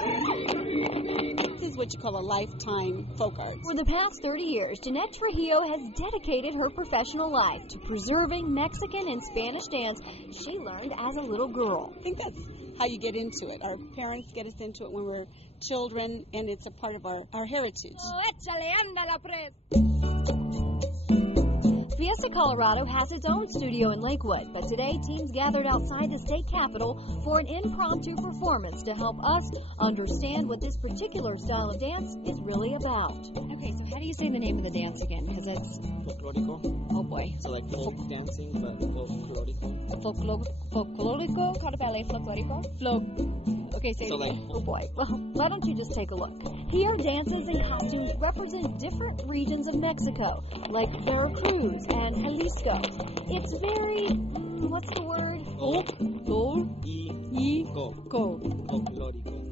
This is what you call a lifetime folk art. For the past 30 years, Jeanette Trujillo has dedicated her professional life to preserving Mexican and Spanish dance she learned as a little girl. I think that's how you get into it. Our parents get us into it when we're children, and it's a part of our heritage. Fiesta Colorado has its own studio in Lakewood, but today teams gathered outside the state capitol for an impromptu performance to help us understand what this particular style of dance is really about. Okay, so how do you say the name of the dance again? Because it's... Folklorico. Oh boy. So like folk dancing, but folklorico. Folklorico? Called ballet folklorico? Okay, say it again. Oh boy. Well, why don't you just take a look? Here, dances and costumes represent different regions of Mexico, like Veracruz and Jalisco. It's very, what's the word?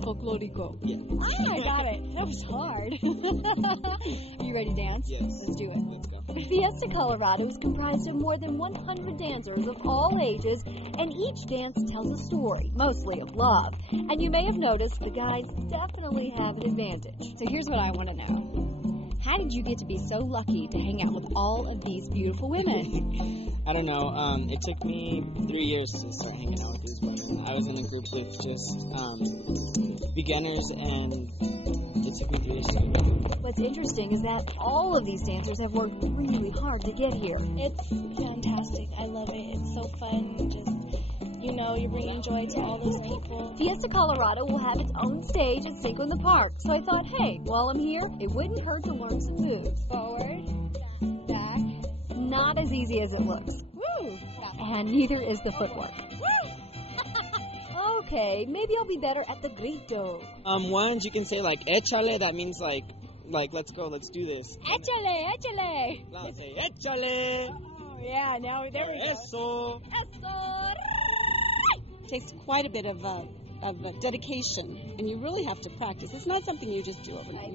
Folklorico. Yeah. Ah, I got it. That was hard. Are you ready to dance? Yes. Let's do it. Let's go. Fiesta Colorado is comprised of more than 100 dancers of all ages, and each dance tells a story, mostly of love. And you may have noticed the guys definitely have an advantage. So here's what I want to know. How did you get to be so lucky to hang out with all of these beautiful women? I don't know. It took me 3 years to start hanging out with these women. I was in a group with just beginners, and it took me 3 years to get with them. What's interesting is that all of these dancers have worked really hard to get here. It's fantastic. I love it. It's so fun. You're bringing joy to all those people. Fiesta Colorado will have its own stage at Cinco in the Park. So I thought, hey, while I'm here, it wouldn't hurt to learn some moves. Forward, back. Not as easy as it looks. Woo! And neither is the footwork. Woo! Okay, maybe I'll be better at the grito. Ones you can say like échale. That means like let's go, let's do this. Échale, échale. Let's say échale. Oh, yeah, now there we go. Eso. Eso. It takes quite a bit of dedication, and you really have to practice. It's not something you just do overnight.